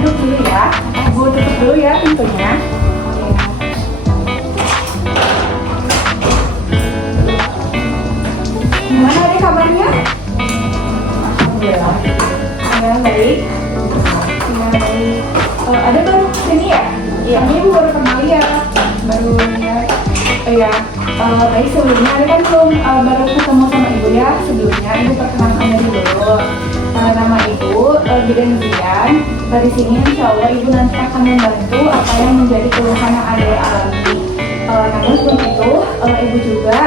duduk dulu ya. Ibu tutup dulu ya pintunya. Gimana adik kabarnya? Alhamdulillah. Ya, baik. Ya, baik. Ada baru kesini ya? Iya. Kami ibu baru kenal ya. Baru lihat. Ya. Baik, sebelumnya ada kan belum baru ketemu sama ibu ya. Sebelumnya ibu perkenalkan diri dulu. Nama ibu Bidan Zian. Dari sini insya Allah ibu nanti akan membantu apa yang menjadi keluhan yang ada alami. Namun sebelum itu ibu juga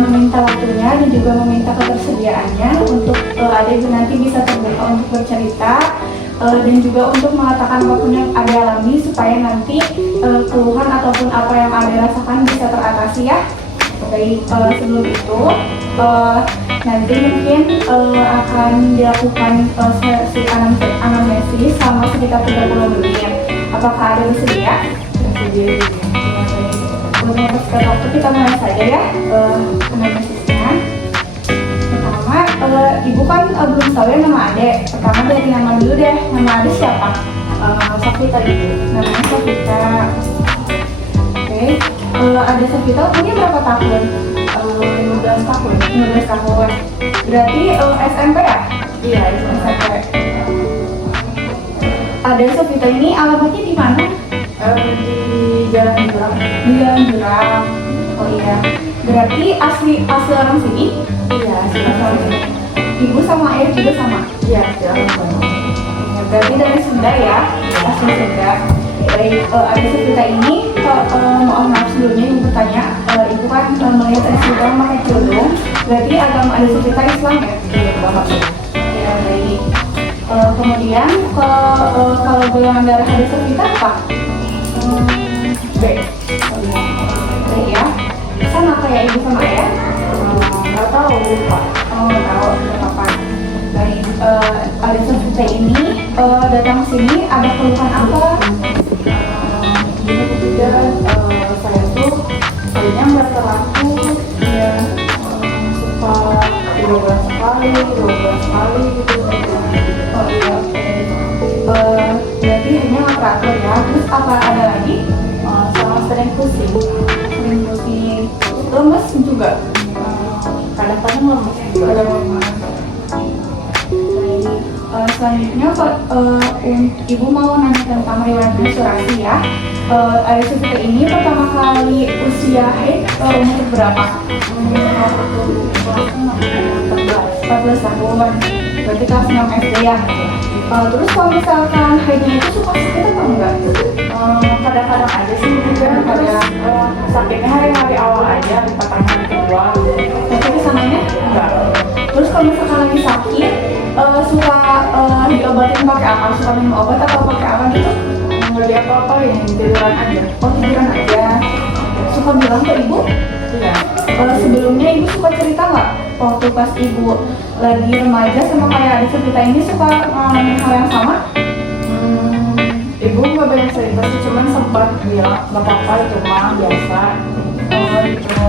meminta waktunya dan juga meminta ketersediaannya untuk ada ibu nanti bisa terbuka untuk bercerita dan juga untuk mengatakan apapun yang ada alami supaya nanti keluhan ataupun apa yang ada rasakan bisa teratasi ya. Baik, sebelum itu nanti mungkin akan dilakukan sesi anamnesis selama sekitar 30 menit. Apakah ada bersedia? Bersedia. Untuk mempercepat waktu kita mulai saja ya anamnesisnya. Pertama, ibu kan belum tahu ya nama adek. Pertama dari nama dulu deh. Nama adek siapa? Safita ibu. Namanya Safita. Oke. Ada Safita umurnya berapa tahun? 15 tahun. 15 tahun. Berarti SMP ya? Iya, itu SMP. Ada Safita ini alamatnya di mana? di Jalan Jurang. Di Jalan Jurang. Oh iya. Berarti asli orang sini? Iya, Asli orang sini. Ibu sama ayah juga sama? Iya, Jalan Jurang. Berarti dari Sunda ya? Asli Sunda. Baik, ada Safita ini, maaf sebelumnya ibu bertanya, ibu kan melihat ada Safita memakai kerudung, berarti agama ada Safita Islam ya? Iya, Bapak. Ya, baik. Kemudian kalau golongan darah ada Safita apa? B. B ya? Sama kayak ibu sama ayah? Nggak tahu, lupa. Oh, nggak tahu, nggak apa-apa. Baik, ada Safita ini datang ke sini ada keluhan apa? Gini ketiga, saya tuh kayaknya nggak teratur. Ya, Suka 3 bulan sekali, 2 bulan sekali gitu. oh iya. Berarti hanya nggak teratur ya. Terus apa ada lagi? Sama sering pusing. Sering pusing, lemes juga. Kadang-kadang lemes juga. Ada lemes. Selanjutnya ibu mau nanya tentang riwayat menstruasi ya. Ada Safita ini pertama kali usia haid umur berapa? 14 tahun. Berarti kelas 6 SD ya. Terus kalau misalkan haidnya itu suka sakit atau enggak? Kadang-kadang aja sih juga. Terus sakitnya hari-hari awal aja, di hari kedua. Tapi kesananya enggak. Terus kalau misalkan lagi sakit, suka diobatin pakai apa? Suka minum obat atau pakai apa gitu? Nggak di apa-apain, tiduran aja. Oh, tiduran aja. Suka bilang ke ibu? Iya. Sebelumnya ibu suka cerita nggak? Waktu pas ibu lagi remaja sama kayak adik Safita ini suka ngalamin hal yang sama? Ibu nggak banyak cerita sih, cuman sempat bilang nggak apa-apa itu mah biasa. Oh gitu.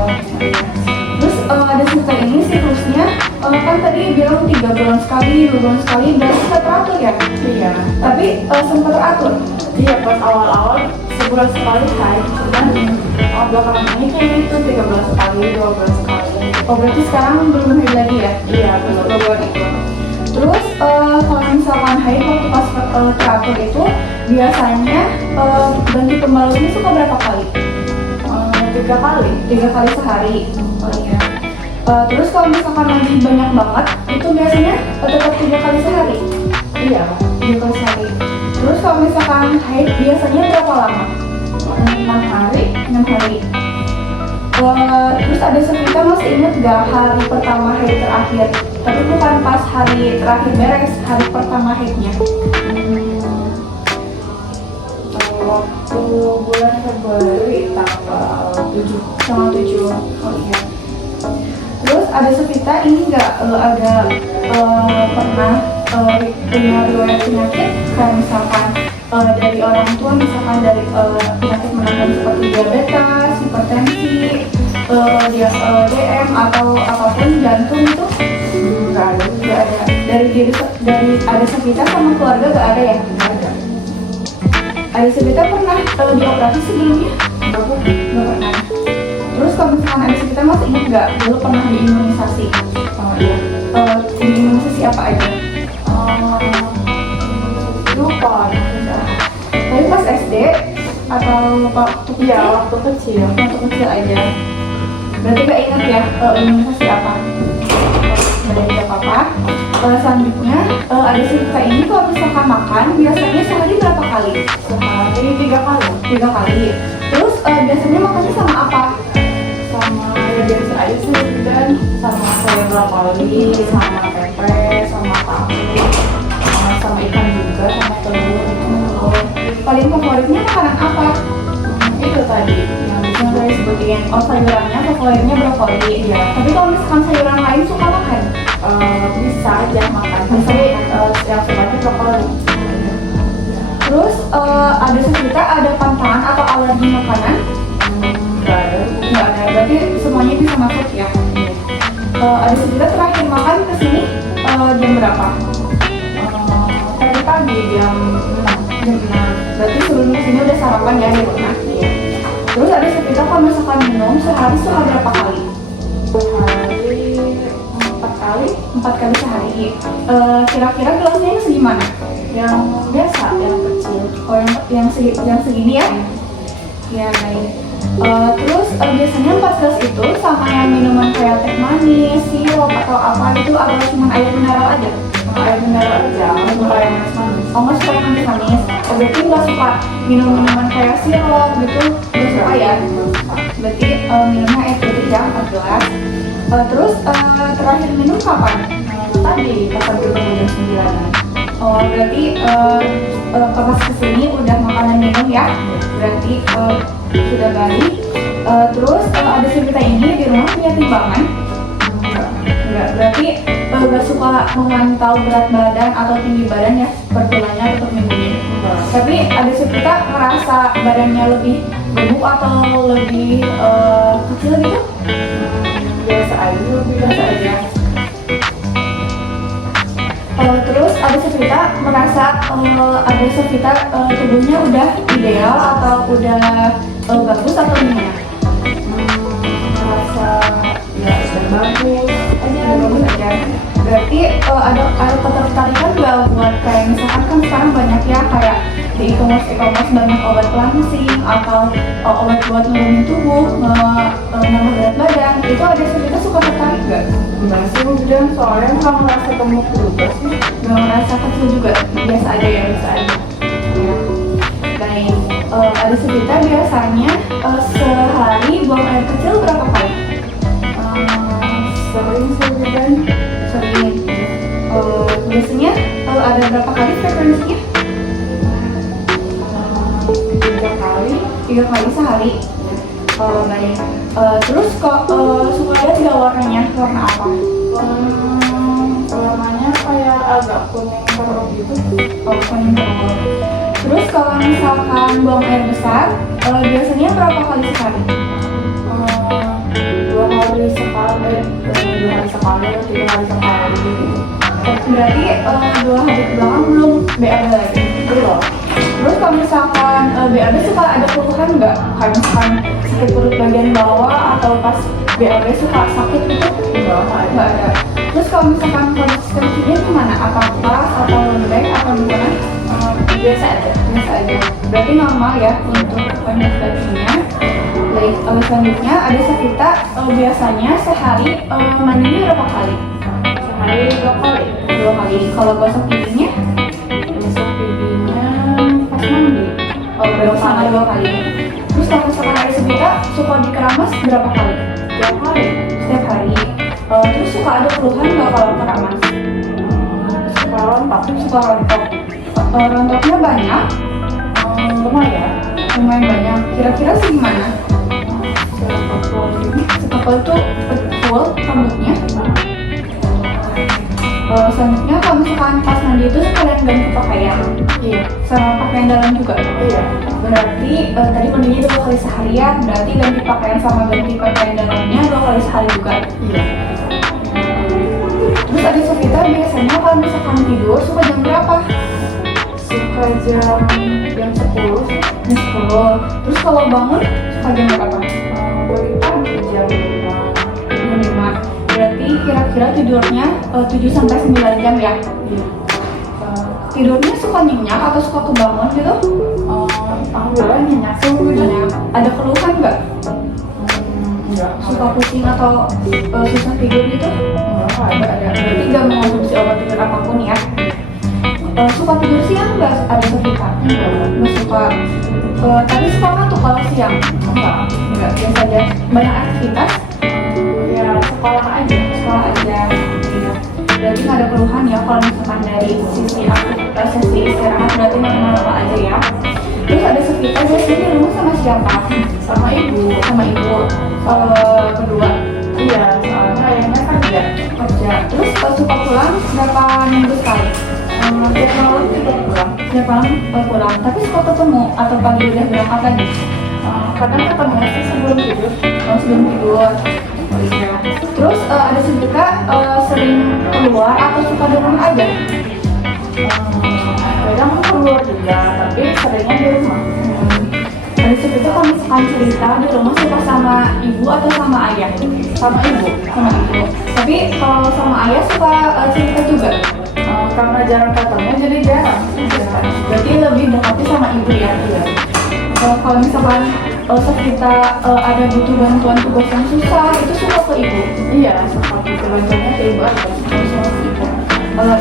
Terus ada Safita ini siklusnya kan tadi bilang 3 bulan sekali, 2 bulan sekali, berarti sudah teratur ya? Iya. Tapi sempat teratur? Iya, pas awal-awal sebulan sekali haid, cuman belakangan ini kayak gitu 3 bulan sekali, 2 bulan sekali. Oh berarti sekarang belum haid lagi ya? Iya, benar. 2 bulan itu. Terus kalau misalkan haid waktu pas teratur itu biasanya ganti pembalut ini suka berapa kali? 3 kali. 3 kali sehari. Oh iya. Terus kalau misalkan lagi banyak banget itu biasanya tetap 3 kali sehari? Iya. 3 kali sehari. Terus kalau misalkan haid biasanya berapa lama? 6 hari. 6 hari. Terus ada Safita masih ingat gak hari pertama haid terakhir? Tapi bukan pas hari terakhir beres, hari pertama haidnya. Waktu bulan Februari tanggal 7. Tanggal 7. Oh iya. Terus ada Safita ini nggak ada pernah punya riwayat penyakit kayak misalkan dari orang tua, misalkan dari penyakit menahan seperti diabetes, hipertensi, DM atau apapun jantung itu? Nggak ada. Nggak ada. Dari ada Safita sama keluarga nggak ada ya? Nggak ada. Ada Sivita pernah dioperasi sebelumnya? Enggak Bu. Nggak pernah. Terus kalau misalkan ada Sivita masih ingat nggak dulu pernah diimunisasi? Oh iya. Diimunisasi apa aja? Lupa. Tapi pas SD atau waktu kecil? Iya, waktu kecil. Waktu kecil aja. Berarti gak ingat ya imunisasi apa? Berarti gak apa-apa. Selanjutnya ada Sivita ini kalau misalkan makan biasanya sehari berapa kali? Sehari 3 kali. 3 kali. Terus biasanya makannya sama apa? Sama ya biasa aja sih dan sama sayur brokoli, sama tempe, sama tahu, sama ikan juga, sama telur gitu. Paling favoritnya makanan apa? Itu tadi yang Yang saya sebutin. Oh, sayurannya favoritnya brokoli. Iya. Tapi kalau misalkan sayuran lain suka makan? bisa aja makan. Bisa Tapi makan. yang sukanya brokoli. Terus ada Sivita ada pantangan atau alergi makanan? Enggak ada. Nggak ada. Berarti semuanya bisa masuk ya? Ada Sivita terakhir makan kesini jam berapa? Tadi pagi jam 6. Jam 6. Berarti sebelum kesini udah sarapan ya di rumah? Iya. Terus ada Sivita kalau misalkan minum sehari suka berapa kali? Sehari 4 kali. 4 kali sehari. Kira-kira gelasnya yang segimana? Yang biasa, yang kecil. Oh, yang segini ya? Ya, baik. Terus biasanya 4 gelas itu sama yang minuman kayak teh manis, sirup atau apa gitu atau cuma air mineral aja? Air mineral aja, nggak suka yang manis-manis. Oh, nggak suka yang manis-manis? Oh, berarti nggak suka minum minuman kayak sirup gitu? Nggak suka ya? Berarti minumnya air putih ya, 4 gelas. Terus terakhir minum kapan? Tadi pas habis jam 9-an. Oh, berarti pas kesini udah makan dan minum ya? Berarti sudah baik. Terus ada Sivita ini di rumah punya timbangan? Enggak. Berarti nggak suka memantau berat badan atau tinggi badan ya per bulannya atau per minggunya? Tapi ada Sivita ngerasa badannya lebih gemuk atau lebih kecil gitu? Biasa aja, lebih biasa aja. Terus ada Sivita merasa ada Sivita tubuhnya udah ideal atau udah bagus atau gimana? Merasa ya sudah bagus. Bagus aja. Berarti ada ketertarikan nggak buat kayak misalkan kan sekarang banyak ya kayak di e-commerce banyak obat pelangsing atau obat buat nurunin tubuh, nambah berat badan. Itu ada Sivita suka tertarik nggak? Enggak sih, udah soalnya nggak merasa gemuk juga sih. Nggak merasa kecil juga, biasa aja ya, biasa aja. Ya. Baik, ada Sivita biasanya sehari buang air kecil berapa kali? Sering sih dan Sering. Biasanya ada berapa kali frekuensinya? 3 kali. 3 kali sehari. Baik. Terus kok suka lihat nggak warnanya? Warna apa? Warnanya kayak agak kuning terus gitu. Oh, kuning telur. Terus kalau misalkan buang air besar, biasanya berapa kali sehari? 2 hari sekali, 2 hari sekali, 3 hari sekali gitu. Berarti 2 hari ke belakang belum BAB lagi? Belum. Terus kalau misalkan BAB suka ada keluhan nggak? Kayak misalkan sakit perut bagian bawah atau pas BAB suka sakit gitu? Nggak ada. Terus kalau misalkan konsistensinya gimana? Apakah atau lembek atau gimana? Biasa aja. Biasa aja. Berarti normal ya untuk konsistensinya. Baik, selanjutnya ada Sivita biasanya sehari mandinya berapa kali? Sehari 2 kali. 2 kali. Kalau gosok giginya? Besok pipinya pas mandi. Oh, berarti sama 2 kali. Terus kalau misalkan ada Sivita suka dikeramas berapa kali? 2 kali. Setiap hari. Terus suka ada keluhan nggak kalau keramas? Suka rontok. Suka rontok. Rontoknya banyak? Lumayan. Lumayan banyak. Kira-kira segimana? Setebal tuh full rambutnya. Selanjutnya kalau misalkan pas mandi itu sekalian ganti pakaian. Iya. Sama pakaian dalam juga. Iya. Berarti tadi mandinya 2 kali seharian. Berarti ganti pakaian sama ganti pakaian dalamnya 2 kali sehari juga. Iya. Terus ada Sivita biasanya kalau misalkan tidur suka jam berapa? Suka jam jam 10 sih. Jam 10. Terus kalau bangun suka jam berapa? Pagi jam 5. Jam 5. Berarti kira-kira tidurnya 7 sampai 9 jam ya? Iya. Tidurnya suka nyenyak atau suka kebangun gitu? Alhamdulillah nyenyak sih. Nyenyak. Ada keluhan nggak? Enggak. Suka pusing atau susah tidur gitu? Enggak ada. Berarti nggak mengonsumsi obat tidur apapun ya? Suka tidur siang nggak? Ada sekitar? Nggak suka. Tapi suka ngantuk kalau siang? Enggak. Nggak, biasa aja. Banyak aktivitas? Ya sekolah aja. Sekolah aja. Iya. Berarti nggak ada keluhan ya kalau misalkan dari sisi aktivitas, sisi istirahat berarti normal-normal aja ya. Terus ada sekitar biasanya di rumah sama siapa? Sama ibu. Sama ibu. Kedua Iya, soalnya ayahnya kerja. kerja. Terus suka pulang berapa minggu sekali? Tiap malam juga pulang. Setiap malam pulang. Tapi suka ketemu atau pagi udah berangkat lagi? Kadang ketemu sih sebelum tidur. Sebelum tidur. Iya. Terus ada juga sering keluar atau suka di rumah aja? Kadang keluar juga, tapi seringnya di rumah. Ada juga kalau misalkan cerita di rumah suka sama ibu atau sama ayah? Sama ibu. Sama ibu. Tapi kalau sama ayah suka cerita juga? Karena jarang ketemu jadi jarang. Berarti lebih dekatnya sama ibu ya? Iya. Kalau misalkan kita ada butuh bantuan tugas yang susah, itu suka ke ibu? Iya, seperti belanja ke ibu aja.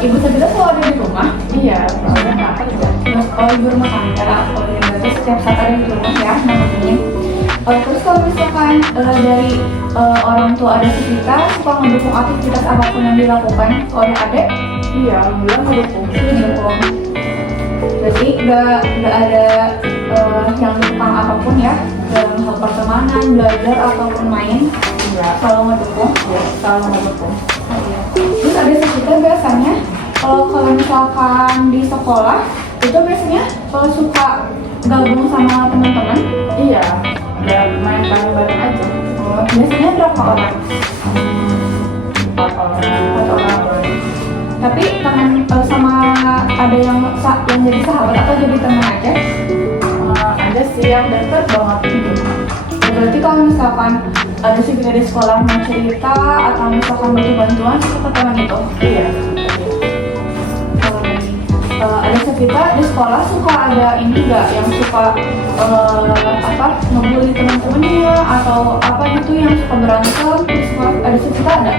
Ibu Sabila selalu ada di rumah? Iya, soalnya nggak kerja. Ibu rumah tangga, berarti setiap saat ada di rumah ya namanya. Terus kalau misalkan dari orang tua ada sekitar, suka mendukung aktivitas apapun yang dilakukan oleh adik? Iya, alhamdulillah mendukung. Mendukung. Berarti nggak ada yang dikekang apapun ya dalam hal pertemanan, belajar ataupun main, Enggak. selalu mendukung. Iya, selalu mendukung. Terus ada sekitar biasanya kalau misalkan di sekolah itu biasanya suka gabung sama teman-teman. Iya, dan main bareng-bareng aja. Biasanya berapa orang? 4 orang. 4 orang. Tapi teman sama ada yang jadi sahabat atau jadi teman aja? Ada sih yang deket banget gitu. Berarti kalau misalkan ada sih di sekolah mau cerita atau misalkan butuh bantuan suka teman itu? Iya. Ada sekitar di sekolah suka ada ini nggak yang suka ngebully teman-temannya atau apa gitu yang suka berantem di sekolah? Ada sekitar ada?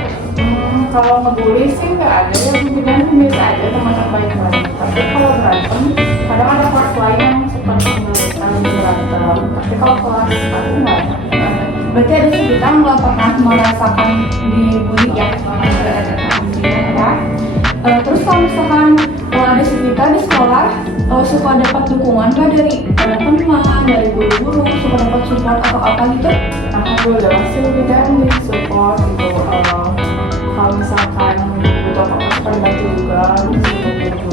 Kalau ngebully sih nggak ada, yang bilang biasa aja teman-teman baik-baik. Tapi kalau berantem, kadang ada kelas lain yang suka ngebully saling berantem. Tapi kalau kelas aku nggak ada. Berarti ada sekitar nggak pernah merasakan dibully ya? Nggak ada ya. Terus kalau misalkan ada sekitar di sekolah suka dapat dukungan nggak dari teman-teman, dari guru-guru, suka dapat support atau apa gitu? Alhamdulillah sih kita di support gitu. Kalau misalkan butuh apa-apa suka dibantu juga, gitu.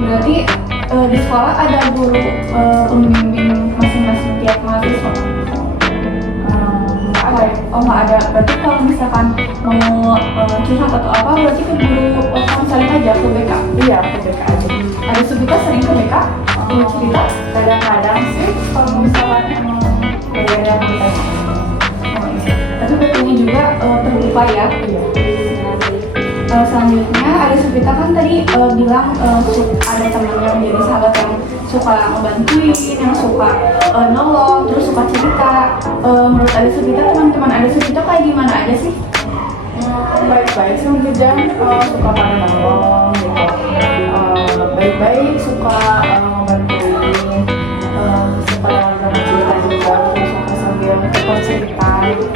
Berarti di sekolah ada guru pembimbing masing-masing tiap mahasiswa? Nggak ada. Oh nggak ada. Berarti kalau misalkan mau curhat atau apa, berarti ke guru konseling aja ke BK? Iya, ke BK aja. Ada sekitar sering ke BK? Mau cerita? Kadang-kadang sih kalau misalkan emang beda yang kita Tapi ini juga terbuka ya. iya. Selanjutnya ada sekitar kan tadi bilang ada teman yang jadi sahabat yang suka ngebantuin, yang suka nolong, terus suka cerita. Menurut ada sekitar teman-teman ada sekitar kayak gimana aja sih? Baik-baik sih Jujang, suka pada nolong gitu. Baik-baik, suka ngebantuin, suka dalam cerita juga, terus suka sambil cerita gitu.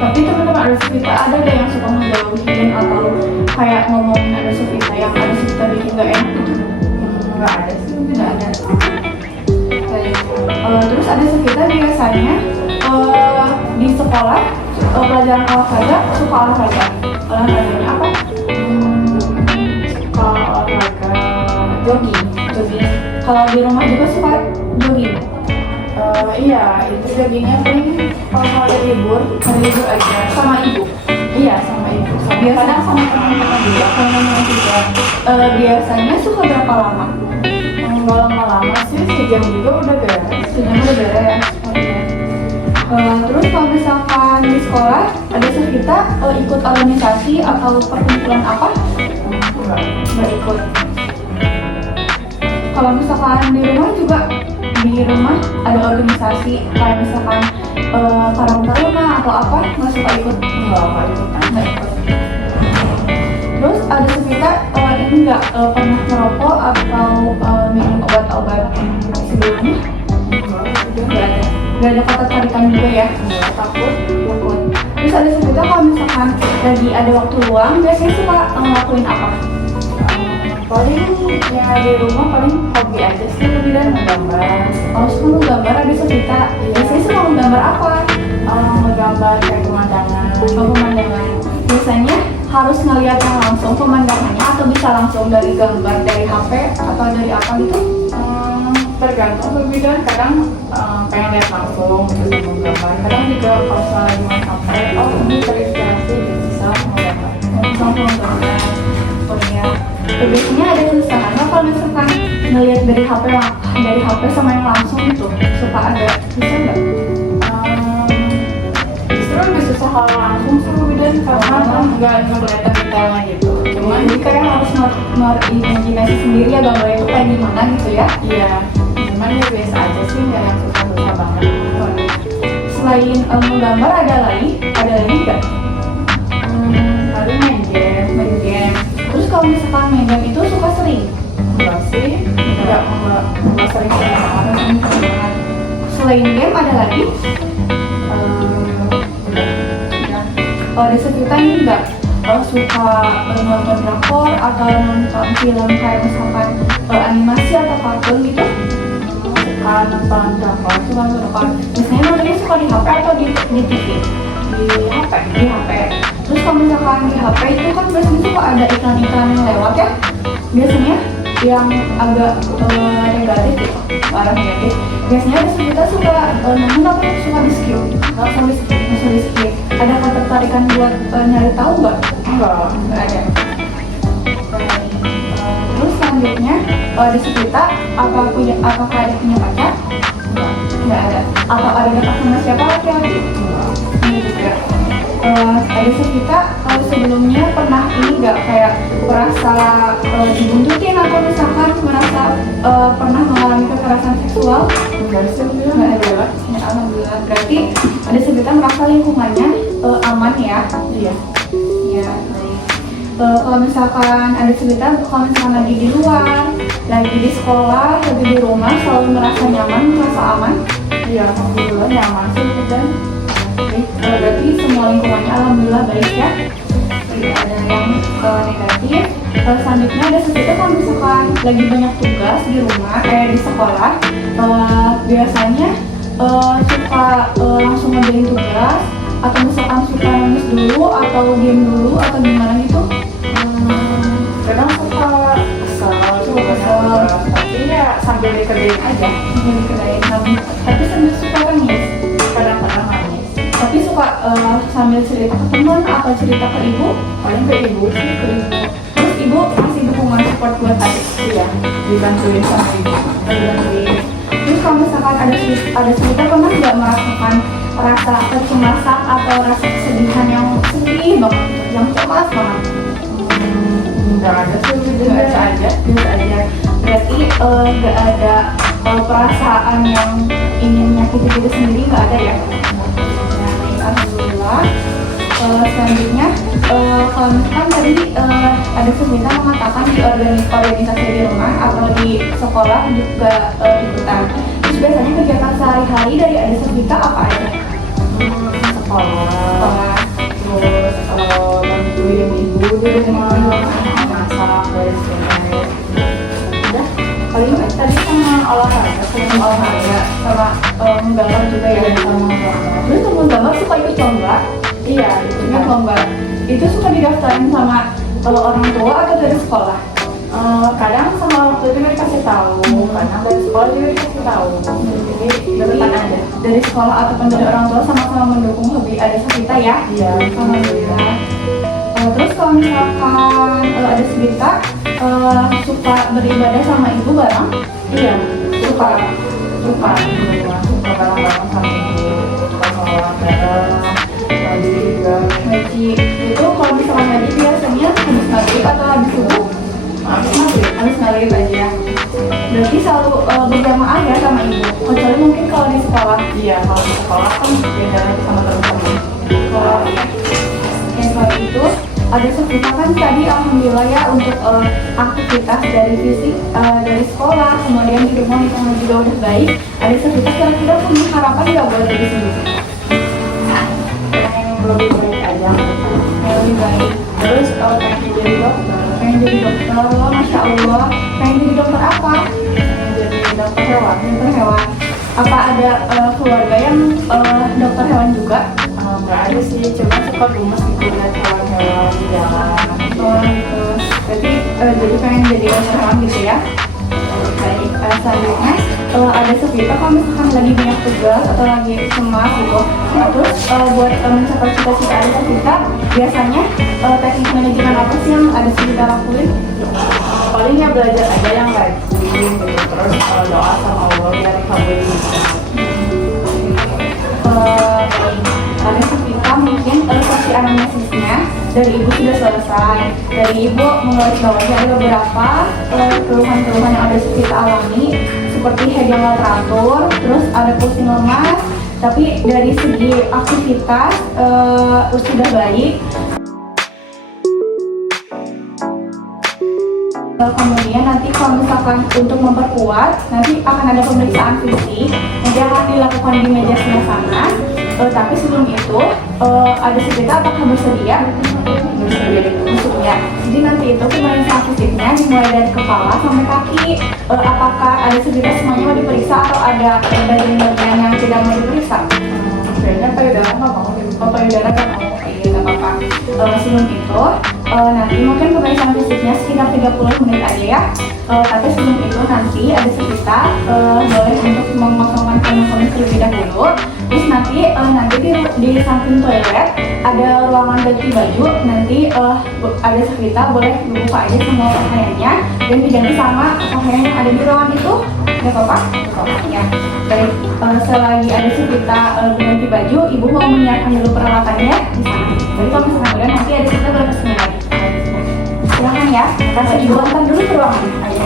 Tapi teman-teman ada sekitar ada gak yang suka ngejauhin atau kayak ngomongin ada sekitar yang ada sekitar bikin gak enak gitu? Nggak ada sih. Tidak ada. Terus ada sekitar biasanya di sekolah pelajaran olahraga suka olahraga. Olahraganya apa? Suka olahraga Jogging. Kalau di rumah juga suka jogging. Iya, itu joggingnya paling kalau ada libur aja. Sama ibu. Iya, sama ibu. Biasa. Kadang sama teman-teman juga. Biasanya suka berapa lama? nggak lama-lama sih, sejam juga udah beres. Sudah udah beres. Oke. Terus kalau misalkan di sekolah ada kita ikut organisasi atau perkumpulan apa? Nggak ikut. Kalau misalkan di rumah ada organisasi kayak misalkan Karang Taruna atau apa, nggak suka ikut? Nggak ikut. Terus ada kita ini nggak pernah merokok atau minum obat-obat sebelumnya? Nggak ada ketertarikan juga ya? Takut. Terus ada kita kalau misalkan lagi ada waktu luang biasanya suka ngelakuin apa? Paling ya di rumah paling hobi aja sih, lebih dan menggambar. Oh, suka menggambar, ada kita. Biasanya suka menggambar apa? Menggambar kayak pemandangan. Pemandangan. Biasanya harus ngeliat yang langsung pemandangannya atau bisa langsung dari gambar dari HP atau dari apa gitu? Tergantung perbedaan. Kadang pengen lihat langsung terus menggambar. Kadang juga pas lagi main HP, ini terinspirasi bisa menggambar. Langsung menggambar. Oh iya. Biasanya ada kesusahan nggak kalau misalkan ngeliat dari HP sama yang langsung gitu? Suka ada bisa nggak? Justru lebih susah kalau langsung sih dan karena kan nggak kelihatan detailnya gitu. Cuman jadi kayak harus imajinasi sendiri ya gambarnya itu kayak gimana gitu ya? Iya, cuman ya biasa aja sih, nggak yang susah-susah banget. Selain menggambar ada lagi nggak? Paling main game. Terus kalau misalkan main game itu suka sering? Enggak sih, nggak sering banget. Selain game ada lagi? Kalau ada sekitar ini nggak suka nonton drakor atau nonton film kayak misalkan animasi atau kartun gitu? Suka nonton drakor. Suka nonton drakor. Biasanya nontonnya suka di HP atau di TV? Di HP. Di HP. Terus kalau misalkan di HP itu kan biasanya suka ada iklan-iklan yang lewat ya? Biasanya yang agak negatif gitu, arah negatif. Biasanya kita suka nonton tapi suka di skip, langsung di skip. Ada ketertarikan buat nyari tahu nggak? Nggak ada. Terus selanjutnya di sekitar apakah ada punya pacar? Nggak ada. Atau ada dekat sama siapa laki-laki? Ini juga. Ada sekitar kalau sebelumnya pernah ini nggak kayak merasa dibuntutin atau misalkan merasa pernah mengalami kekerasan seksual? Enggak sih, Nggak ada. Ya, alhamdulillah. Berarti ada sekitar merasa lingkungannya aman ya? Iya. Ya, baik. Kalau misalkan ada sekitar kalau misalkan lagi di luar, lagi di sekolah, lagi di rumah selalu merasa nyaman, merasa aman? Iya, alhamdulillah nyaman sih dan Berarti semua lingkungannya alhamdulillah baik ya, tidak ada yang negatif. Selanjutnya ada sekitar kalau misalkan lagi banyak tugas di rumah kayak di sekolah, biasanya suka langsung ngerjain tugas atau misalkan suka nulis dulu atau diam dulu atau gimana gitu? kadang suka kesel, tapi ya sambil dikerjain aja. Tapi sambil suka nangis. Kadang-kadang nangis. Tapi suka sambil cerita ke teman atau cerita ke ibu? Paling ke ibu sih, ke ibu. Terus ibu kasih dukungan support buat adik? Iya, dibantuin sama ibu. Terus kalau misalkan ada cerita pernah nggak merasakan rasa kecemasan atau rasa kesedihan yang sedih banget, yang cemas banget? Nggak ada sih, biasa aja. Berarti nggak ada perasaan yang ingin menyakiti diri sendiri, nggak ada ya? Alhamdulillah. Selanjutnya kalau misalkan tadi ada sebentar mengatakan di organisasi di rumah atau di sekolah juga ikutan. Terus biasanya kegiatan sehari-hari dari adik Sevita apa aja? Sekolah, terus bantuin ibu di rumah, masak, beres-beres. Udah. Paling tadi sama olahraga, sama menggambar juga ya. Sama gambar. Terus temen gambar suka ikut lomba? Iya, itu Ikut lomba. Itu suka didaftarin sama orang tua atau dari sekolah? kadang sama waktu itu dikasih tahu, kadang dari sekolah juga dikasih tahu. Jadi depan aja. Dari sekolah ataupun dari orang tua sama-sama mendukung hobi ada Sevita ya? Iya. Alhamdulillah. Terus kalau misalkan ada Sevita suka beribadah sama ibu bareng? Iya, suka suka suka bareng-bareng sama ibu, suka sholat bareng, ngaji juga. Ngaji itu kalau misalkan ngaji biasanya habis maghrib atau habis subuh? Habis maghrib aja. Berarti selalu berjamaah ya sama ibu. Kecuali mungkin kalau di sekolah. Iya, kalau di sekolah kan beda lagi sama teman-teman. Kalau yang soal itu ada sekitar kan tadi alhamdulillah ya untuk aktivitas dari fisik dari sekolah kemudian di rumah lingkungan juga udah baik. Ada sekitar kira-kira punya harapan nggak buat dari sini? Yang lebih baik aja. Yang lebih baik. Terus kalau pengen jadi dokter, Pengen jadi dokter, masya Allah. Pengen jadi dokter apa? pengen jadi dokter hewan. Dokter hewan. Apa ada keluarga yang dokter hewan juga? Nggak ada sih, cuma suka gemes gitu lihat hewan-hewan di jalan. Oh, gitu. Berarti jadi pengen jadi dokter hewan gitu ya? Baik, selanjutnya ada sekitar kalau misalkan lagi banyak tugas atau lagi cemas gitu. Nah, terus buat mencapai cita-cita ada kita biasanya teknik manajemen apa sih yang ada kita lakuin? Palingnya belajar aja yang rajin gitu. Terus doa sama Allah biar dikabulin. Ada kita mungkin sesi anamnesisnya dari ibu sudah selesai. Dari ibu menggarisbawahi ada beberapa keluhan-keluhan yang ada kita alami seperti head yang nggak teratur, terus ada pusing lemas. Tapi dari segi aktivitas sudah baik. Kemudian nanti kalau misalkan untuk memperkuat, nanti akan ada pemeriksaan fisik yang akan dilakukan di meja sebelah sana. Tapi sebelum itu ada sekitar apakah bersedia? Bersedia. Jadi nanti itu pemeriksaan fisiknya dimulai dari kepala sampai kaki. Apakah ada sekitar semuanya mau diperiksa atau ada bagian-bagian yang tidak mau diperiksa? Kayaknya payudara nggak mau gitu. Oh, payudara kan mau, iya nggak apa-apa. Sebelum itu nanti mungkin pemeriksaan fisiknya sekitar 30 menit aja ya. Tapi sebelum itu nanti ada sekitar boleh untuk mengosongkan kandung terlebih dahulu. Terus nanti di samping toilet ada ruangan ganti baju. Nanti ada sekitar boleh dibuka aja semua pakaiannya dan diganti sama pakaian yang ada di ruangan itu. Nggak apa-apa? Ya. Baik, selagi ada sekitar ganti baju, ibu mau menyiapkan dulu peralatannya di sana. Jadi kalau misalkan udah nanti ada sekitar boleh kesini lagi. Silakan ya, kasih ibu antar dulu ke ruangan. Ayo.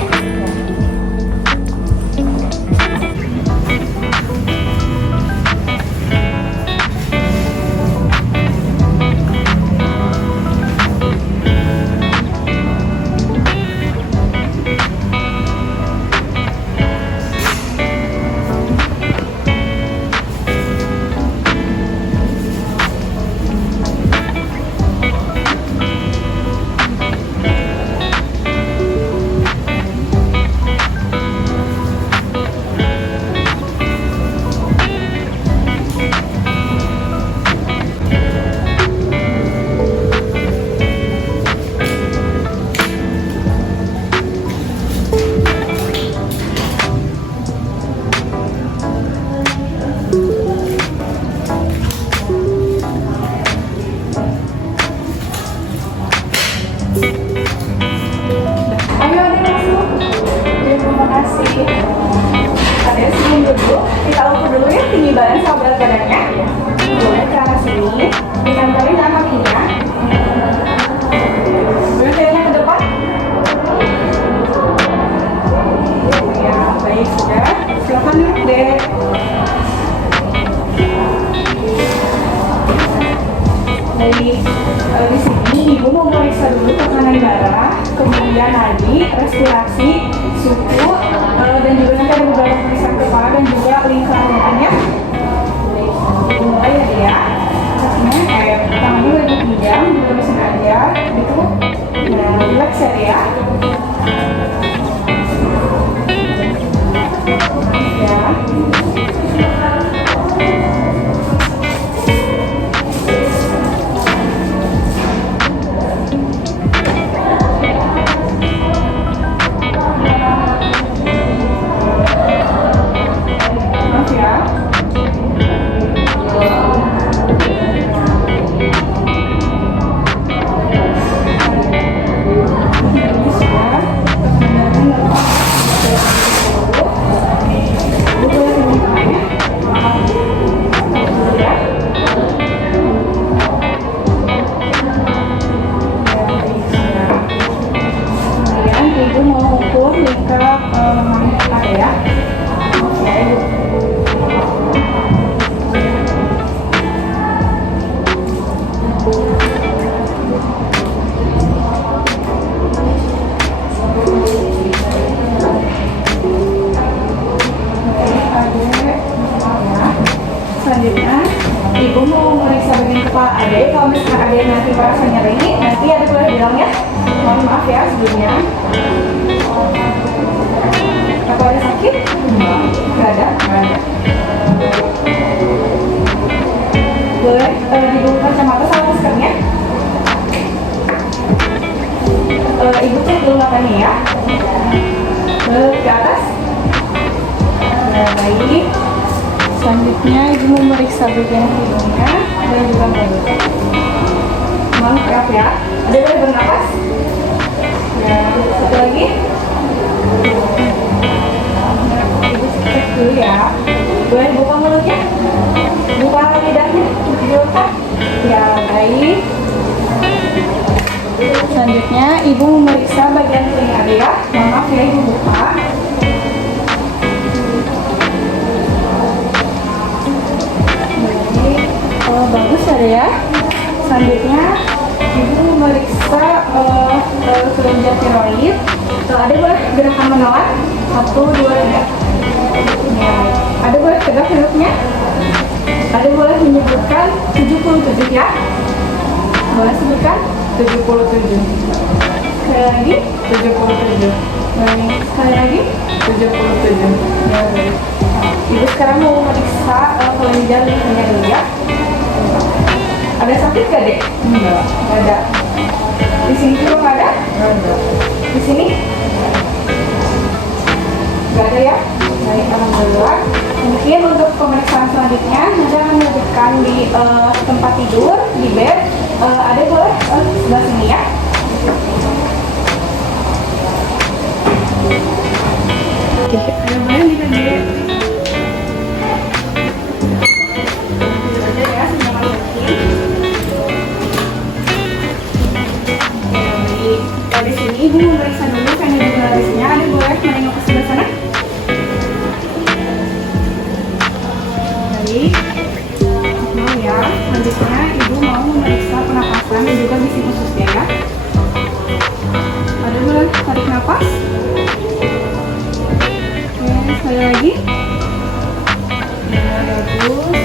Ayo ada masuk. Terima kasih. Ada sebelum duduk, kita ukur dulu ya tinggi badan sama berat badannya. Boleh ke arah sini. Ditempelin dengan kakinya. Berarti ke depan. Ya, baik sudah. Silakan duduk deh. Di sini ibu mau meriksa dulu tekanan darah, kemudian nadi, respirasi, suhu, dan juga nanti ada beberapa pemeriksaan kepala dan juga lingkaran lengannya. Mulai ya deh ya. Kakinya tangannya lagi pinjam, dilemesin aja, gitu. Nah, relax ya deh ya. Ya. merasa nyeri, nanti ada boleh bilang ya. Mohon maaf ya sebelumnya. Apa ada sakit? Nggak ada. Boleh dibuka kacamata sama maskernya. Ibu cek dulu matanya ya. Ke atas. Nah, baik. Selanjutnya ibu memeriksa bagian hidungnya dan juga mulut. Mohon maaf ya. Ada boleh bernapas? Ya, satu lagi. Ibu cek dulu ya. Boleh buka mulutnya? Buka lidahnya? Buka. Ya, baik. Selanjutnya ibu memeriksa bagian telinga ya. Mohon maaf ya, ibu buka. Bagus ya. Selanjutnya ibu memeriksa kelenjar tiroid. Ada boleh gerakan menolak 1, 2, 3. Ya. Ada boleh tegak duduknya. Ada boleh menyebutkan 77 ya. Boleh sebutkan 77. Sekali lagi 77. Baik. Sekali lagi 77. Ya, baik. Ibu sekarang mau memeriksa kelenjar livernya dulu ya. Ada sakit gak dek? Enggak. Gak ada. Di sini juga nggak ada? Nggak ada. Di sini? Nggak ada ya? Baik, alhamdulillah. Mungkin untuk pemeriksaan selanjutnya nanti akan dilanjutkan di tempat tidur, di bed. Ada boleh sebelah sini ya? Oke, ada boleh nih kan dek? Di sini ibu memeriksa dulu karena generasinya. Ada boleh menengok ke sebelah sana? Baik. Mau ya. Selanjutnya ibu mau memeriksa pernapasan dan juga bising ususnya ya. Ada boleh tarik nafas? Oke, sekali lagi. Ya, bagus.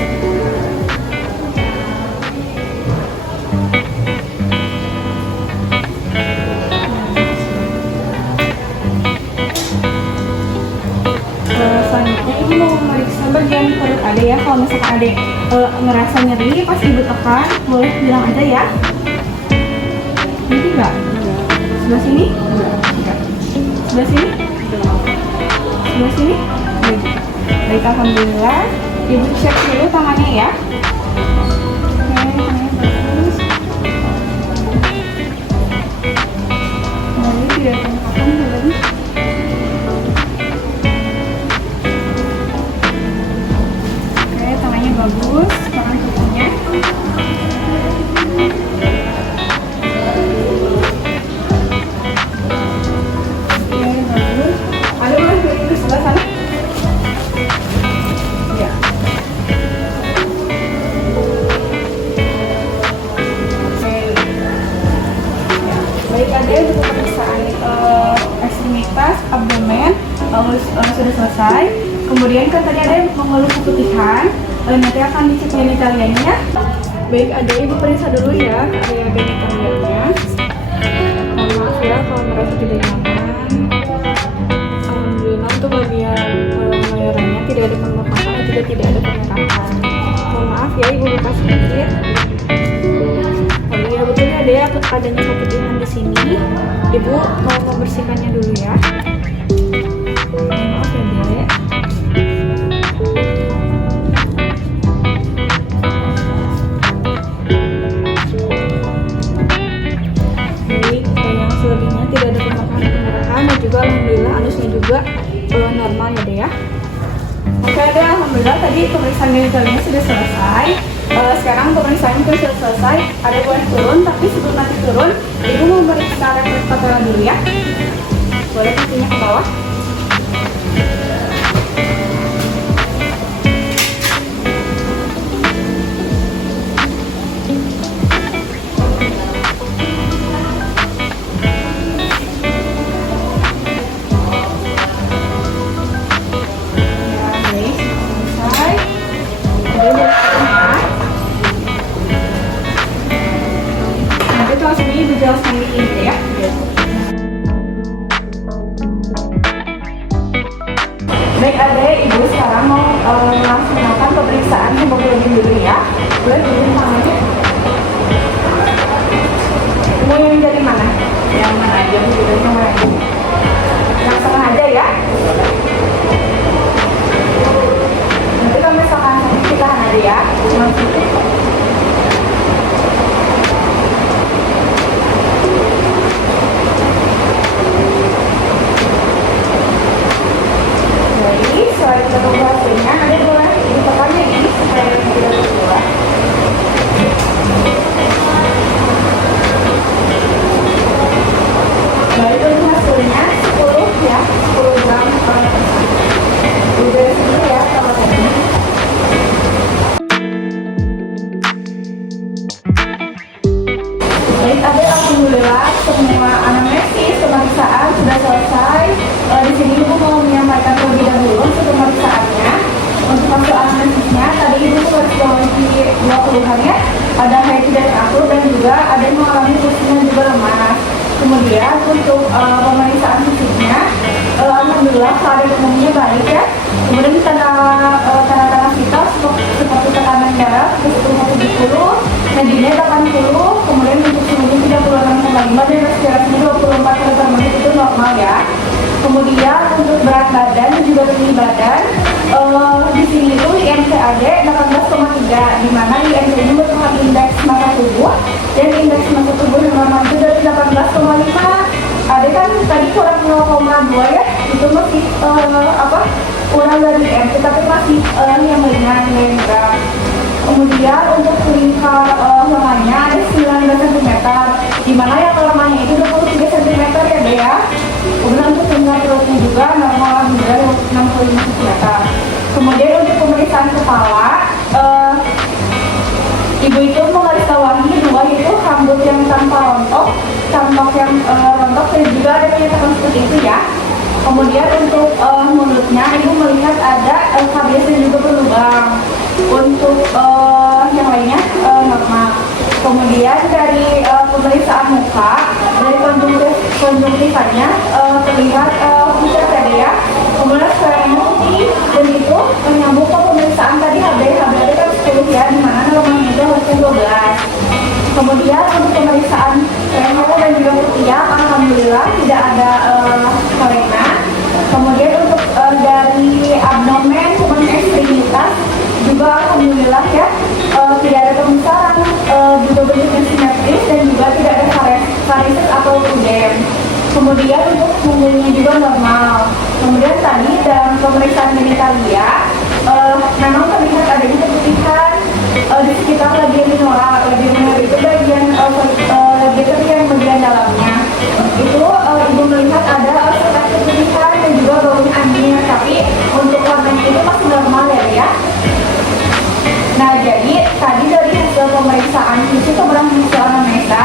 Ibu mau memeriksa bagian perut ade ya. Kalau misalkan ade ngerasa nyeri pas ibu tekan, boleh bilang aja ya. Ini enggak? Sebelah sini? Enggak. Sebelah sini? Sebelah sini? Baik. Baik, alhamdulillah. Ibu cek dulu tangannya ya. Oke, tangannya bagus. Lalu tidak terlukakan lagi. Bagus, tangan kukunya. Oke, bagus. Ada boleh keliling ke sebelah sana? Ya. Oke. Ya. Baik, ada untuk pemeriksaan ekstremitas, abdomen sudah selesai. Kemudian kan tadi ada mengeluh keputihan. Nanti akan dicek genitalianya ya. Baik, ada ibu periksa dulu ya area genitalianya. Mohon maaf ya kalau merasa tidak nyaman. Alhamdulillah untuk bagian mayorannya tidak ada pembengkakan dan juga tidak ada pemerahan. Mohon maaf ya, ibu buka sedikit. Oh iya, betul ya, ada adanya keputihan di sini. Ibu mau membersihkannya dulu ya. Maaf ya, Dek. Selebihnya tidak ada pembengkakan dan juga alhamdulillah anusnya juga normal ya deh ya. Oke deh, alhamdulillah tadi pemeriksaan genitalianya sudah selesai. Sekarang pemeriksaan itu sudah selesai. Ada boleh turun, tapi sebelum nanti turun ibu mau memeriksa refleks patella dulu ya. Boleh kakinya ke bawah. langsung ini Ibu jelaskan ini ya. Baik Ade, Ibu sekarang mau melaksanakan pemeriksaan hemoglobin dulu ya. Boleh tunjukin tangannya. Mau yang dari mana? Yang mana aja Bu? Yang mana aja? Yang setengah aja ya. Nanti kalau misalkan kita ada ya, cuma sedikit. Jadi setelah kita tunggu hasilnya, nanti boleh ditekannya ini supaya tidak terkeluar. Baik untuk hasilnya 10 ya, 10 gram udah segini ya kalau tadi. Baik, ada alhamdulillah semua anamnesis pemeriksaan sudah selesai. Di sini Ibu mau menyampaikan terlebih dahulu untuk pemeriksaannya. Untuk hasil anamnesisnya tadi Ibu harus bawahi 2 keluhan ya. Ada haid dan akur dan juga ada yang mengalami pusing dan juga lemas. Kemudian untuk pemeriksaan fisiknya, alhamdulillah keadaan umumnya baik ya. Kemudian tanda-tanda vital seperti tekanan darah 170, nadinya 80, kemudian untuk suhunya 36,5 dan respirasinya 24 kali per menit itu normal ya. Kemudian untuk berat badan dan juga tinggi badan, di sini itu IMC-AD 18,3, di mana IMC ini merupakan indeks massa tubuh dan indeks massa tubuh normal itu dari 18,5. Ada kan tadi kurang 0,2 ya, itu masih kurang dari IMC tapi masih yang ringan ya. Kemudian untuk lingkar lengannya ada 19 cm, di mana yang normalnya itu 23 cm ya Dea ya. Kemudian untuk lingkar perutnya juga normal alhamdulillah 65 cm. Kemudian untuk pemeriksaan kepala, Ibu itu menggarisbawahi 2 itu rambut yang tanpa rontok, campak yang rontok dan juga ada penyetakan seperti itu ya. Kemudian untuk mulutnya Ibu melihat ada kabies dan juga berlubang. Untuk yang lainnya normal. Kemudian dari pemeriksaan muka, dari konjungtifannya terlihat pucat tadi ya. Kemudian suaranya putih dan itu menyambung ke pemeriksaan tadi HB kan 10 ya, di mana normalnya itu harusnya 12. Kemudian untuk pemeriksaan remo dan juga ketiak, alhamdulillah tidak ada korena. Kemudian untuk dari abdomen, kemudian ekstremitas juga alhamdulillah ya, tidak ada pembesaran, juga bentuknya simetris dan juga tidak ada varises atau udem. Kemudian untuk punggungnya juga normal. Kemudian tadi dalam pemeriksaan genitalia memang terlihat adanya keputihan di sekitar labia minora. Labia minora itu bagian yang bagian dalamnya. Itu Ibu melihat ada sekat keputihan dan juga baunya anjing, tapi untuk warnanya itu masih normal ya. Nah, jadi tadi dari hasil pemeriksaan fisik kemudian hasil anamnesa,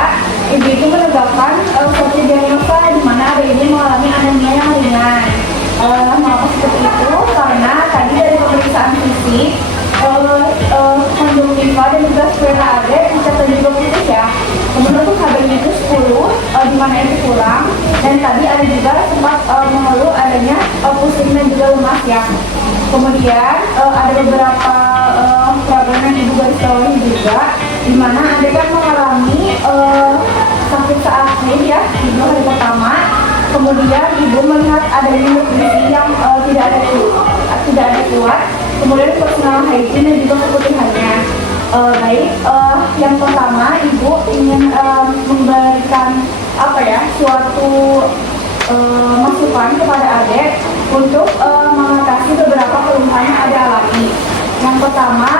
Ibu itu menegakkan suatu diagnosa di mana ada ini mengalami anemia yang ringan. Mengapa seperti itu? Karena tadi dari pemeriksaan fisik, konjungtiva dan juga squamous ada pucat dan juga putih ya. Kemudian untuk HB-nya itu 10, di mana itu kurang. Dan tadi ada juga sempat mengeluh adanya pusing dan juga lemas ya. Kemudian ada beberapa problem yang Ibu garis bawahi juga, di mana Anda kan mengalami sakit saat haid ya, di hari pertama. Kemudian Ibu melihat adanya nutrisi yang tidak ada kuat. Kemudian personal hygiene dan juga keputihannya. Baik, yang pertama Ibu ingin memberikan suatu masukan kepada adik untuk mengatasi beberapa keluhan yang ada alami. Yang pertama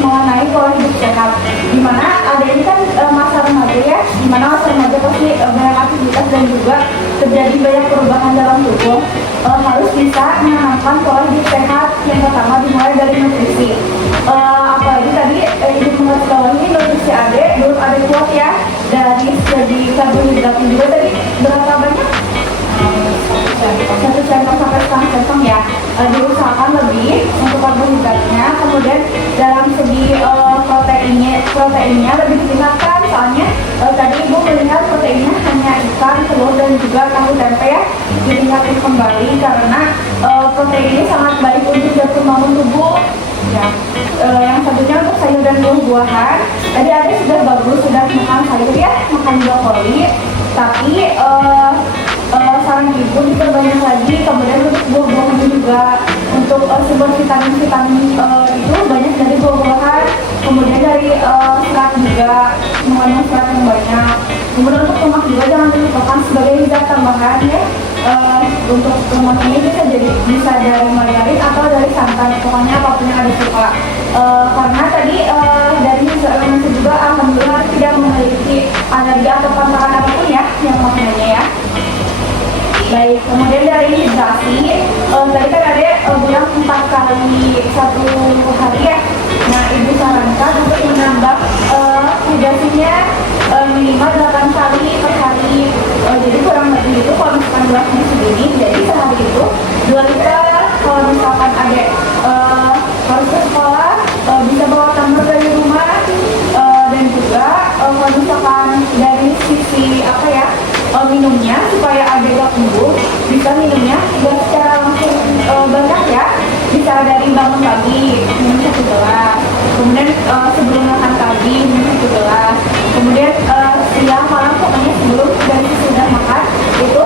mengenai pola hidup sehat, dimana ada ini kan masa remaja ya, dimana masa remaja pasti banyak aktivitas dan juga terjadi banyak perubahan dalam tubuh. Harus bisa menanamkan pola hidup sehat. Yang pertama dimulai dari nutrisi. Apalagi tadi Ibu mengetahui nutrisi adik belum ada kuat ya, dari segi karbohidratnya juga tadi berapa banyak? 1 centong sampai setengah centong ya. Diusahakan lebih untuk karbohidratnya. Kemudian dalam segi proteinnya lebih ditingkatkan, soalnya juga tahu tempe ya ditingkatin kembali karena protein ini sangat baik untuk perkembangan tubuh. Ya, yang satunya untuk sayur dan buah-buahan. Tadi ada sudah bagus, sudah makan sayur ya, makan brokoli. Tapi saran ibu diperbanyak lagi. Kemudian untuk buah-buahan juga untuk sumber vitamin-vitamin itu banyak dari buah-buahan. Kemudian dari serat juga mengandung serat yang banyak. Kemudian untuk lemak juga jangan dilupakan sebagai zat tambahan ya. Untuk lemak ini bisa dari margarin atau dari santan, pokoknya apapun yang ada suka. Karena tadi dari seorang itu juga alhamdulillah tidak memiliki alergi atau pantangan apapun ya yang makanannya ya. Baik, kemudian dari hidrasi, tadi kan ada bilang 4 kali 1 hari ya. Nah, ibu sarankan untuk menambah hidrasinya minimal 8 kali per hari. Jadi kurang lebih itu kalau misalkan gelasnya segini, jadi sehari itu 2 liter. Kalau misalkan ada harus ke sekolah, bisa bawa tumbler dari rumah. Dan juga kalau misalkan dari sisi apa ya, minumnya supaya ada gak tumbuh, bisa minumnya gak secara langsung banyak ya, bisa dari bangun pagi minum 1 gelas, kemudian sebelum makan pagi minum 1 gelas, kemudian siang malam pokoknya sebelum dan sudah makan itu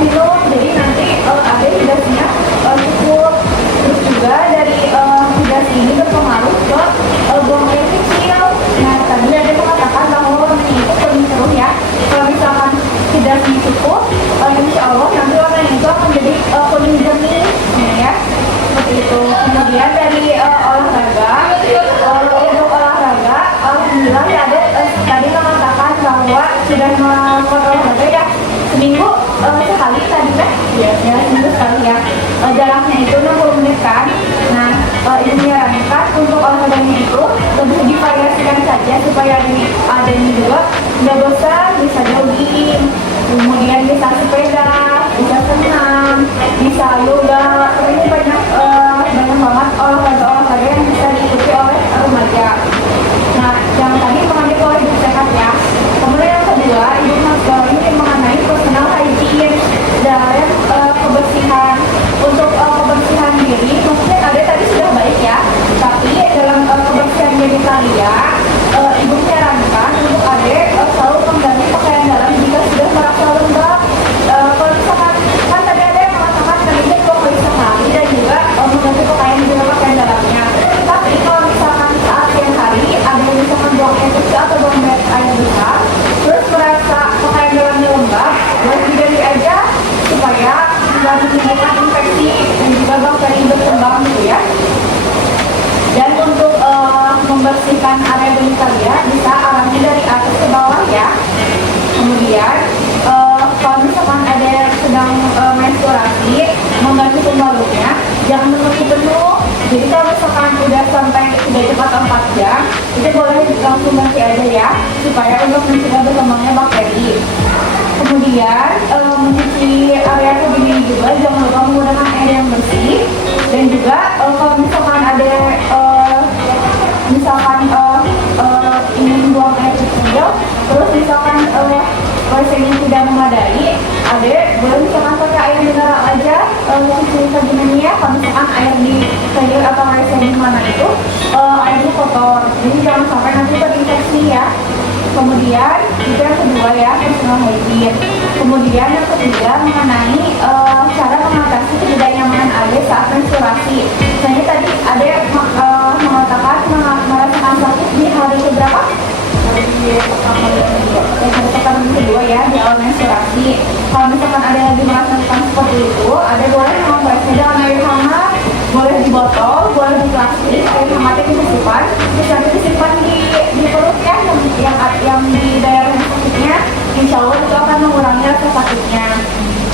minum, jadi nanti ada hidrasinya cukup. Terus juga dari hidrasi ini berpengaruh ke buang air kecil. Nah, tadi ada mengatakan bahwa warna itu kuning terus ya. Kalau misalkan hidrasi cukup, insya Allah nanti warnanya itu akan jadi kuning jernih ya. Seperti itu. Kemudian dari olahraga, untuk olahraga, alhamdulillah ya ada tadi mengatakan bahwa sudah melakukan olahraga ya seminggu sekali tadi kan? Ya seminggu sekali ya. Jaraknya itu 60 menit kan. Nah, ini menyarankan untuk olahraganya itu lebih divariasikan saja supaya adanya juga nggak bosan, bisa jogging, kemudian bisa sepeda, bisa senam, bisa yoga. Ini banyak banget olahraga yang bisa diikuti oleh remaja. Nah, yang tadi mengenai pola hidup sehat ya. Kemudian yang kedua, ini mengenai personal hygiene dan kebersihan. Untuk kebersihan diri, mungkin ada tadi sudah baik ya. Tapi dalam kebersihan diri kalian, ibu menyarankan untuk adik selalu mengganti pakaian dalam jika sudah merasa lembab. Kalau misalkan kan tadi ada yang mengatakan kalinya 2 kali sehari dan juga mengganti pakaian juga pakaian dalamnya. Tapi kalau misalkan saat siang hari ada yang misalkan buang air kecil atau buang air besar, terus merasa pakaian dalamnya lembab, boleh diganti aja supaya tidak menimbulkan infeksi dan juga bakteri berkembang gitu ya. Dan untuk membersihkan area genitalia bisa arahnya dari atas ke bawah ya. Kemudian kalau misalkan ada yang sedang menstruasi, mengganti pembalutnya jangan menutup penuh. Jadi kalau misalkan udah sampai sudah cepat 4 jam, itu boleh langsung ganti aja ya, supaya untuk mencegah berkembangnya bakteri. Kemudian mencuci area kebun juga jangan lupa menggunakan air yang bersih. Dan juga kalau misalkan ada ingin buang air kecil, terus misalkan WC-nya tidak memadai, ada boleh misalkan pakai air mineral aja cuci kebunnya ya. Kalau misalkan air di sayur atau WC di mana itu airnya kotor, jadi jangan sampai nanti terinfeksi ya. Kemudian itu yang kedua ya, personal hygiene. Kemudian yang ketiga mengenai cara mengatasi ketidaknyamanan adik saat menstruasi. Misalnya tadi ada yang mengatakan merasakan sakit di hari keberapa? Hari pertama dan kedua ya, di awal menstruasi. Kalau misalkan ada yang lagi merasakan seperti itu, ada boleh mengolesnya dengan air hangat, boleh di botol, boleh di plastik, air hangatnya disimpan, terus nanti disimpan di perut ya, yang di daerah sakitnya, insya Allah itu akan mengurangi rasa sakitnya.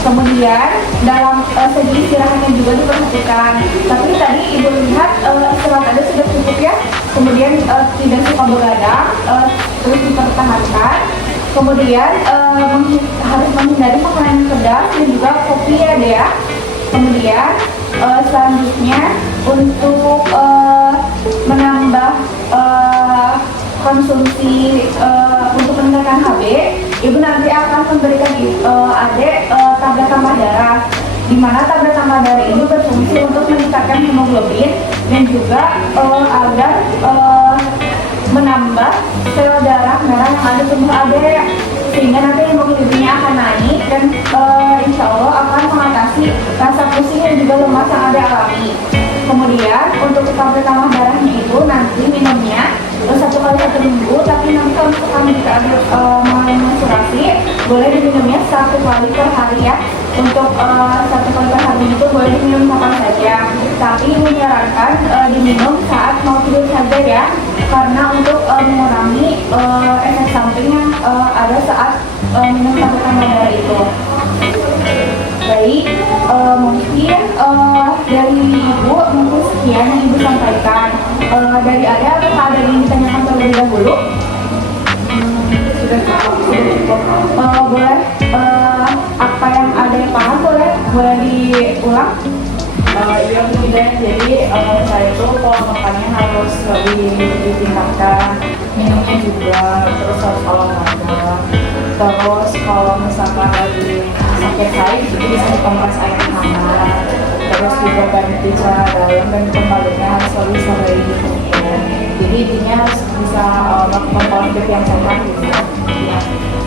Kemudian dalam segi istirahatnya juga diperhatikan. Tapi tadi ibu lihat istirahat ada sudah cukup ya. Kemudian tidak suka begadang, terus dipertahankan. Kemudian harus menghindari makanan pedas dan juga kopi ya deh ya. Kemudian selanjutnya untuk menambah konsumsi untuk meningkatkan HB, ibu nanti akan memberikan ada di mana tablet tambah darah ini berfungsi untuk meningkatkan hemoglobin dan juga agar menambah sel darah merah yang ada di tubuh adek, sehingga nanti hemoglobinnya akan naik dan insya Allah akan mengatasi rasa pusing dan juga lemas yang ada alami. Kemudian untuk tablet tambah darahnya itu nanti minumnya 1 kali 1 minggu, tapi nanti kalau misalkan jika ada mengalami menstruasi boleh diminumnya 1 kali per hari ya. Untuk 1 kali per hari itu boleh diminum kapan saja, tapi menyarankan diminum saat mau tidur saja ya, karena untuk mengurangi efek samping yang ada saat minum tablet tambah darah itu. Baik, mungkin dari ibu mungkin sekian yang ibu sampaikan. Dari ada apakah ada yang ditanyakan terlebih dahulu? Sudah cukup. Boleh apa yang ada yang paham boleh diulang? Iya Bu, jadi saya itu pola makannya harus lebih ditingkatkan, minumnya juga, terus harus olahraga. Terus kalau misalkan lagi sakit haid itu bisa dikompres air hangat. Terus juga ganti cara dalam dan pembaliknya harus lebih sering. Jadi intinya harus bisa melakukan pola hidup yang sehat gitu.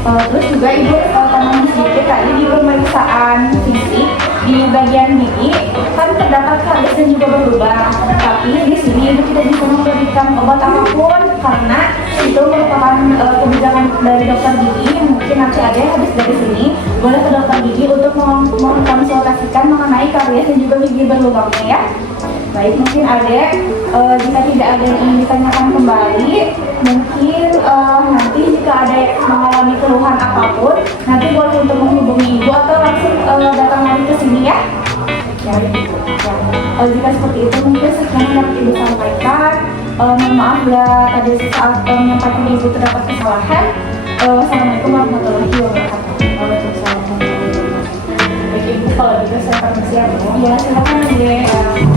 Terus juga ibu tambahin sedikit tadi di pemeriksaan fisik di bagian gigi kan terdapat kardus dan juga berlubang, tapi di sini ibu tidak bisa memberikan obat apapun karena itu merupakan kebijakan dari dokter gigi. Mungkin nanti ada habis dari sini boleh ke dokter gigi untuk mengkonsultasikan mengenai karies dan juga gigi berlubangnya ya. Baik, mungkin ada jika tidak ada yang ingin ditanyakan kembali, mungkin nanti jika ada yang mengalami keluhan apapun, nanti boleh untuk menghubungi ibu atau langsung datang lagi ke sini ya. Jika seperti itu mungkin sekian yang dapat ibu sampaikan. Mohon maaf bila tadi saat menyampaikan ibu terdapat kesalahan. Wassalamualaikum warahmatullahi wabarakatuh. Waalaikumsalam warahmatullahi wabarakatuh. Baik ibu, kalau gitu saya permisi ya Bu. Ya, silakan ya.